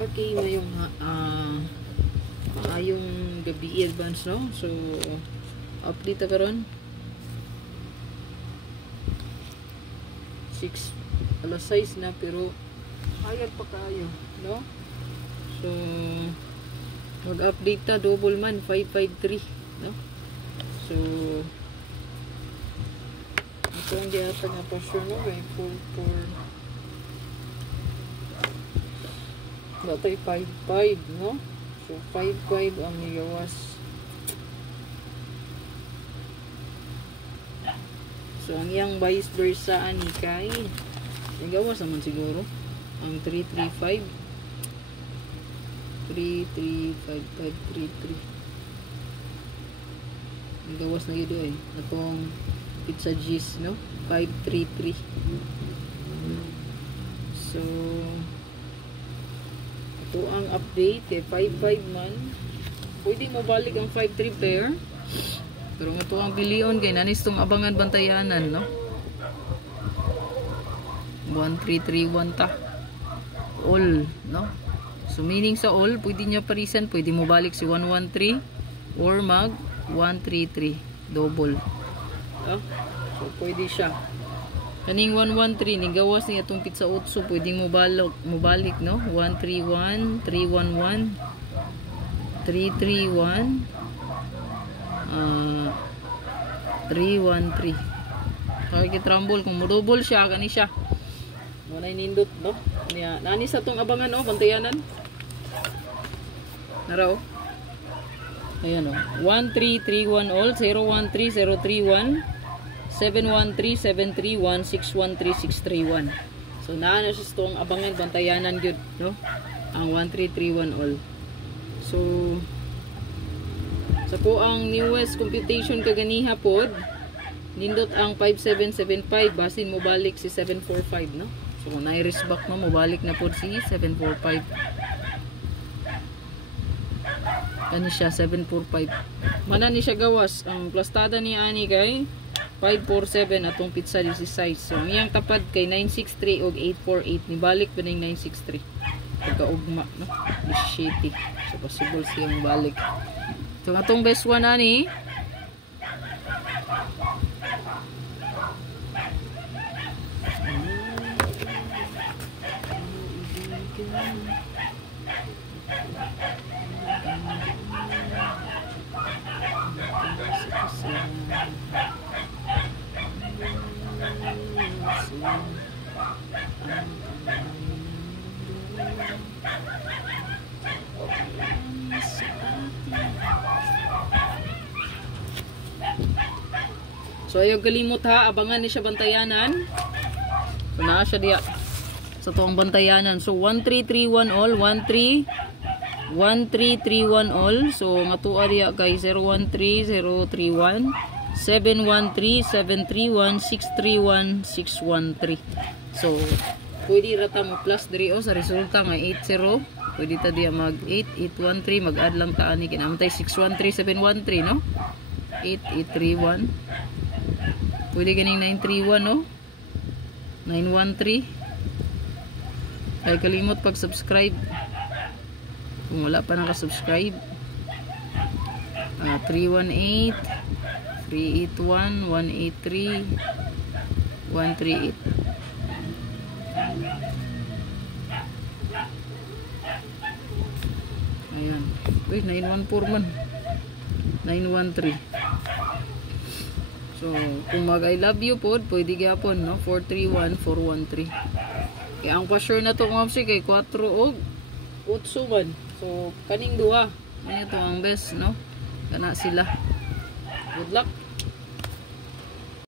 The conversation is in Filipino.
Okay, ngayong maayong gabi advance, no? So, update karon 6 na, pero hayag pa kayo, no? So, mag-update ta, double man 553, no? So, ito ang diata nga pasyon, no? May 4 datay 5-5, no? So 5-5 ang nigawas. So ang iyang vice versa ani kay nigawas naman siguro ang 3-3-5 3-3-5-5-3-3 nigawas na gito eh atong pizza G's, no? 5-3-3. So ito ang update kay 5-5 man. Pwede mo balik ang 5-3 pair. Pero ito ang bilion kay nanis tong abangan bantayanan, no? 1-3-3-1 ta. All, no? So meaning sa all, pwede niya parisan, pwede mo balik si 1-1-3 or mag 1-3-3 double. No? So pwede siya. Kaning 1-1-3 ni gawas niya itong pizza 8, pwedeng mubalik, no? 1-3-1, 3-1-1, 3-3-1, 3-1-3. Kaya kitrambol kung mo-double siya, kani siya. Muna inindot, no? Nani sa itong abangan, no? Bantayanan. Naraw. Ayan, no? 1-3-3-1 all, 0-1-3-0-3-1. 713-731-613-631. So naano siya itong abangan bantayanan yun, no? Ang 1331 all. So sa po ang newest computation kaganiha pod nindot ang 5775 basin mo balik si 745, no? So kung na-risk back mo balik na pod si 745. Kani siya 745. Mana ni siya gawas ang plastada ni ani kay 547 atong pizza this size. So ang iyang tapad kay 963 og 848 ni balik pa ning 963. Pagkaugma, no? Shitty. So possible siyang balik. So atong best one ani so ayaw kalimot ha, abangan ni siya bantayanan. So naa siya diya sa tuong bantayanan. So 1331 all, 1331 all. So nga tuwa diya kay 013031 713-731 631 613. So pwede rata mo plus diri o sa resulta nga 80. Pwede ta diya mag 8813 mag-add lang ta ani kinamtay 613713, no? 8831. Pwede ganing 931, no? 913. Ay kalimot pag-subscribe. Kung wala pa naka-subscribe. 318 381 183 138. Ayan. Uy, 914 man. 913. So, kung mag I love you po, pwede gyapon, no? 431 413. Kaya ang pa-sure na to mamsi kay 4 og 8 man. So, kaning duha. Ano to ang best, no? Kana sila. Good luck.